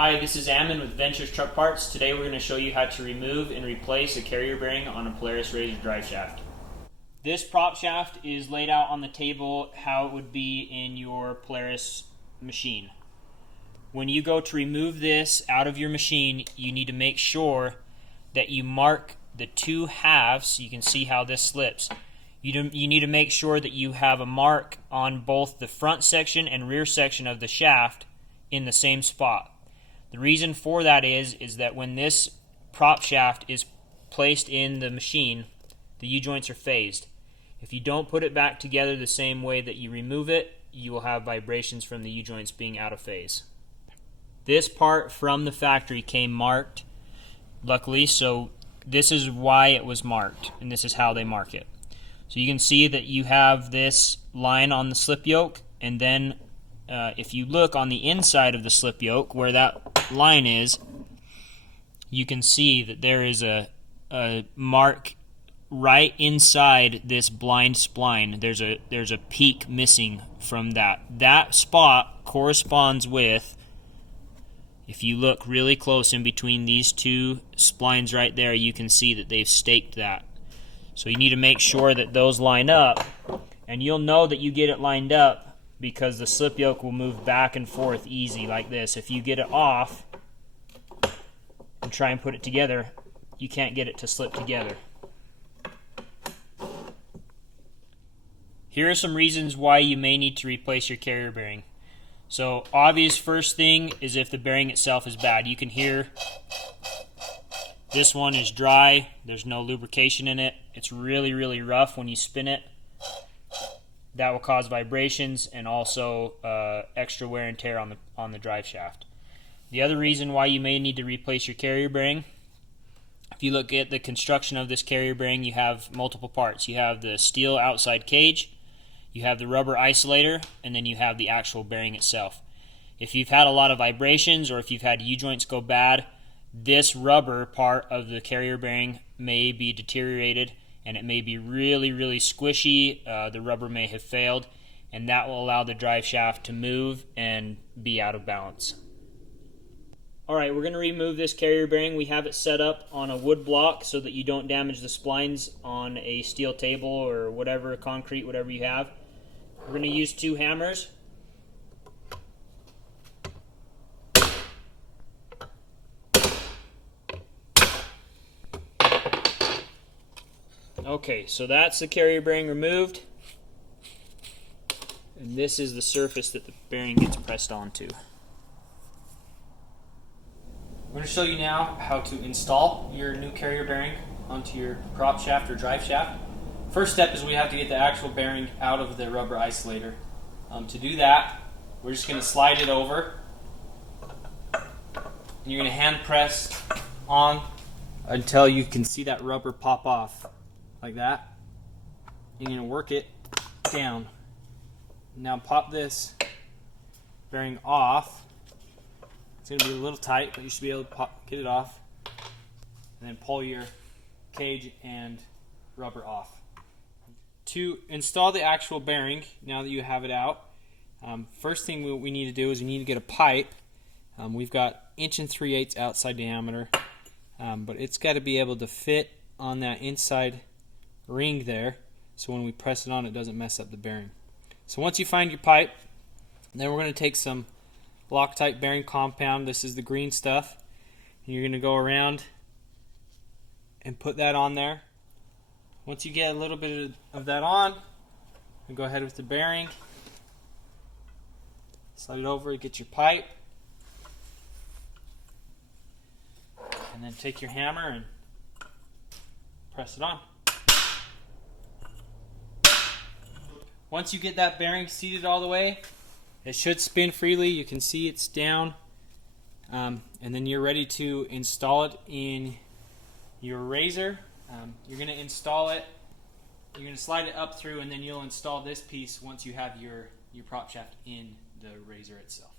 Hi, this is Ammon with Ventures Truck Parts. Today we're going to show you how to remove and replace a carrier bearing on a Polaris RZR drive shaft. This prop shaft is laid out on the table how it would be in your Polaris machine. When you go to remove this out of your machine, you need to make sure that you mark the two halves. You can see how this slips. You need to make sure that you have a mark on both the front section and rear section of the shaft in the same spot. The reason for that is that when this prop shaft is placed in the machine, the U-joints are phased. If you don't put it back together the same way that you remove it, you will have vibrations from the U-joints being out of phase. This part from the factory came marked, luckily, so this is why it was marked, and this is how they mark it. So you can see that you have this line on the slip yoke, and then if you look on the inside of the slip yoke where that line is, you can see that there is a mark right inside this blind spline. There's a peak missing from that. That spot corresponds with, if you look really close in between these two splines right there, you can see that they've staked that. So you need to make sure that those line up, and you'll know that you get it lined up because the slip yoke will move back and forth easy like this. If you get it off and try and put it together, you can't get it to slip together. Here are some reasons why you may need to replace your carrier bearing. So obvious first thing is if the bearing itself is bad. You can hear this one is dry, there's no lubrication in it, it's really rough when you spin it. That will cause vibrations and also extra wear and tear on the drive shaft. The other reason why you may need to replace your carrier bearing, if you look at the construction of this carrier bearing, you have multiple parts. You have the steel outside cage, you have the rubber isolator, and then you have the actual bearing itself. If you've had a lot of vibrations or if you've had U-joints go bad, this rubber part of the carrier bearing may be deteriorated and it may be really squishy. The rubber may have failed, and that will allow the drive shaft to move and be out of balance. Alright, we're going to remove this carrier bearing. We have it set up on a wood block so that you don't damage the splines on a steel table or whatever, concrete, whatever you have. We're going to use two hammers. Okay, so that's the carrier bearing removed, and this is the surface that the bearing gets pressed onto. I'm going to show you now how to install your new carrier bearing onto your prop shaft or drive shaft. First step is we have to get the actual bearing out of the rubber isolator. To do that, we're just going to slide it over, and you're going to hand press on until you can see that rubber pop off. Like that. You're going to work it down. Now pop this bearing off. It's going to be a little tight, but you should be able to get it off. And then pull your cage and rubber off. To install the actual bearing, now that you have it out, first thing we need to do is we need to get a pipe. We've got 1 3/8 outside diameter, but it's got to be able to fit on that inside ring there, so when we press it on, it doesn't mess up the bearing. So once you find your pipe, then we're going to take some Loctite bearing compound. This is the green stuff, and you're going to go around and put that on there. Once you get a little bit of that on, you go ahead with the bearing, slide it over, get your pipe, and then take your hammer and press it on. Once you get that bearing seated all the way, it should spin freely. You can see it's down, and then you're ready to install it in your RZR. You're going to install it, you're going to slide it up through, and then you'll install this piece once you have your prop shaft in the RZR itself.